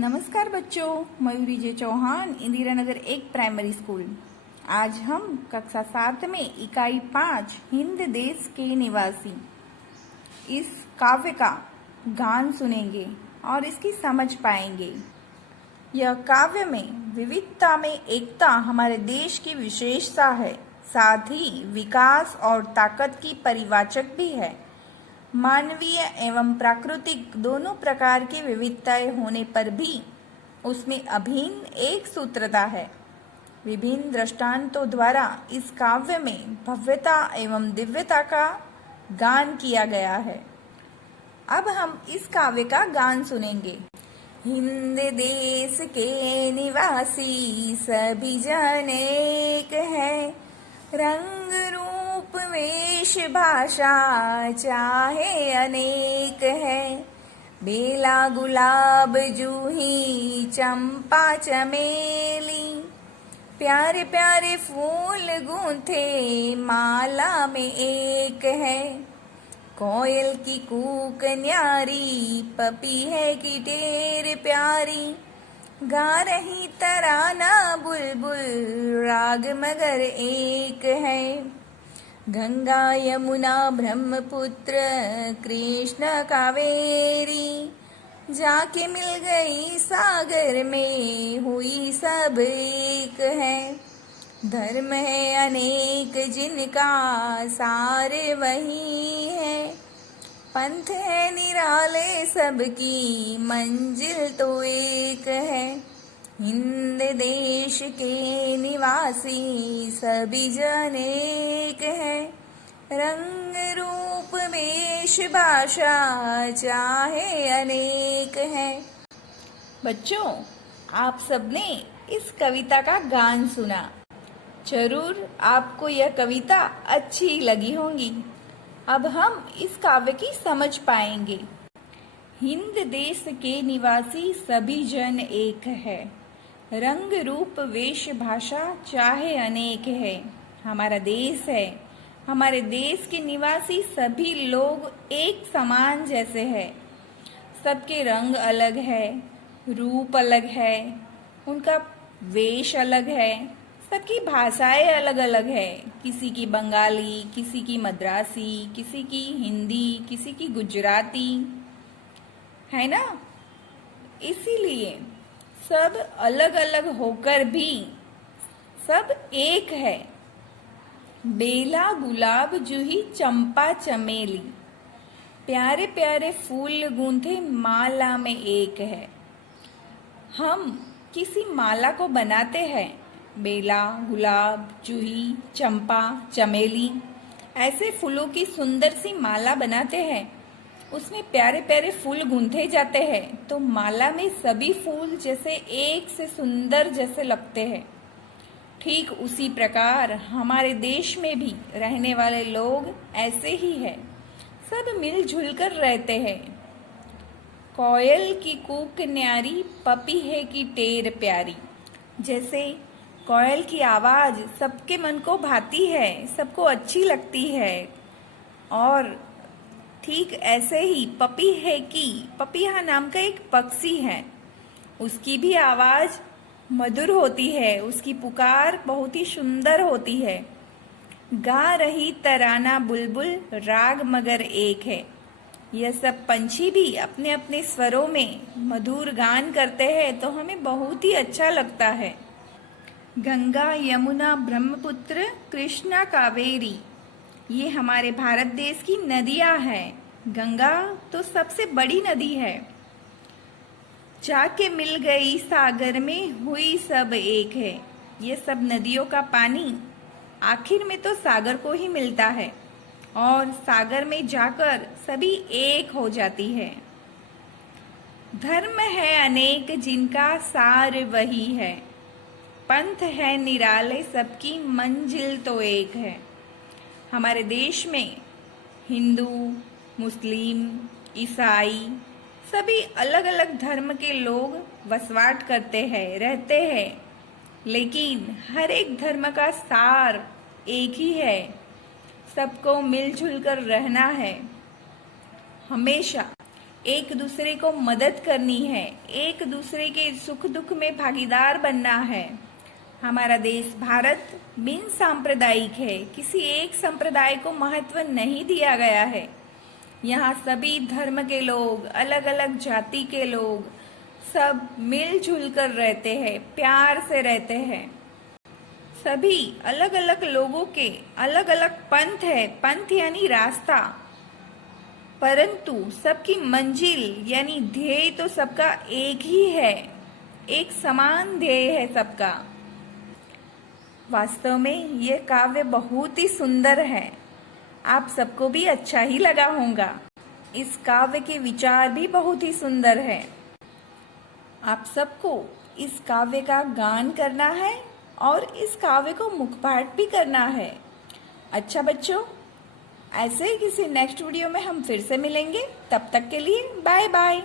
नमस्कार बच्चों, मयूरी जे Chauhan, Indira Nagar 1 primary school. आज हम कक्षा 7 में इकाई 5 हिंद देश के निवासी इस काव्य का गान सुनेंगे और इसकी समझ पाएंगे। यह काव्य में विविधता में एकता हमारे देश की विशेषता है, साथ ही विकास और ताकत की परिवाचक भी है। मानवीय एवं प्राकृतिक दोनों प्रकार की विविधताएं होने पर भी उसमें अभिन्न एक सूत्रता है। विभिन्न दृष्टांतों द्वारा इस काव्य में भव्यता एवं दिव्यता का गान किया गया है। अब हम इस काव्य का गान सुनेंगे। हिंद देश के निवासी सभी जन एक है, रंग रूप वेश भाषा चाहे अनेक है। बेला गुलाब जूही चंपा चमेली, प्यारे प्यारे फूल गूंथे माला में एक है। कोयल की कूक न्यारी, पपीहे की टेर प्यारी, गा रही तराना बुलबुल राग मगर एक है। गंगा यमुना ब्रह्मपुत्र कृष्ण कावेरी, जाके मिल गई सागर में हुई सब एक है। धर्म है अनेक जिनका सारे वही है, पंथ है निराले सबकी मंजिल तो एक है। हिंद देश के निवासी सभी जन एक है, रंग रूप वेश भाषा चाहे अनेक है। बच्चों, आप सबने इस कविता का गान सुना। जरूर आपको यह कविता अच्छी लगी होगी। अब हम इस काव्य की समझ पाएंगे। हिंद देश के निवासी सभी जन एक है, रंग रूप वेश भाषा चाहे अनेक है। हमारा देश है, हमारे देश के निवासी सभी लोग एक समान जैसे हैं। सबके रंग अलग है, रूप अलग है, उनका वेश अलग है, सबकी भाषाएं अलग अलग है। किसी की बंगाली, किसी की मद्रासी, किसी की हिंदी, किसी की गुजराती, है ना। इसीलिए सब अलग अलग होकर भी सब एक है। बेला गुलाब जूही चंपा चमेली, प्यारे प्यारे फूल गूंथे माला में एक है। हम किसी माला को बनाते हैं, बेला गुलाब जूही चंपा चमेली ऐसे फूलों की सुंदर सी माला बनाते हैं। उसमें प्यारे प्यारे फूल गूंथे जाते हैं तो माला में सभी फूल जैसे एक से सुंदर जैसे लगते हैं। ठीक उसी प्रकार हमारे देश में भी रहने वाले लोग ऐसे ही हैं, सब मिलजुल कर रहते हैं। कोयल की कूक न्यारी, पपीहे की टेर प्यारी। जैसे कोयल की आवाज सबके मन को भाती है, सबको अच्छी लगती है, और ठीक ऐसे ही पपीहा नाम का एक पक्षी है, उसकी भी आवाज मधुर होती है, उसकी पुकार बहुत ही सुंदर होती है। गा रही तराना बुलबुल राग मगर एक है। यह सब पंछी भी अपने अपने स्वरों में मधुर गान करते हैं तो हमें बहुत ही अच्छा लगता है। गंगा यमुना ब्रह्मपुत्र कृष्णा कावेरी, ये हमारे भारत देश की नदियां हैं। गंगा तो सबसे बड़ी नदी है। जाके मिल गई सागर में हुई सब एक है। ये सब नदियों का पानी आखिर में तो सागर को ही मिलता है और सागर में जाकर सभी एक हो जाती है। धर्म है अनेक जिनका सार वही है, पंथ है निराले सबकी मंजिल तो एक है। हमारे देश में हिंदू, मुस्लिम, ईसाई सभी अलग अलग धर्म के लोग वसवाट करते हैं, रहते हैं, लेकिन हर एक धर्म का सार एक ही है, सबको मिलजुल कर रहना है। हमेशा एक दूसरे को मदद करनी है, एक दूसरे के सुख दुख में भागीदार बनना है। हमारा देश भारत बिन सांप्रदायिक है, किसी एक संप्रदाय को महत्व नहीं दिया गया है। यहाँ सभी धर्म के लोग, अलग अलग जाति के लोग सब मिलजुल कर रहते हैं, प्यार से रहते हैं। सभी अलग अलग लोगों के अलग अलग पंथ है, पंथ यानी रास्ता, परंतु सबकी मंजिल यानी ध्येय तो सबका एक ही है, एक समान ध्येय है सबका। वास्तव में ये काव्य बहुत ही सुंदर है, आप सबको भी अच्छा ही लगा होगा। इस काव्य के विचार भी बहुत ही सुंदर है। आप सबको इस काव्य का गान करना है और इस काव्य को मुखपाठ भी करना है। अच्छा बच्चों, ऐसे ही किसी नेक्स्ट वीडियो में हम फिर से मिलेंगे। तब तक के लिए बाय बाय।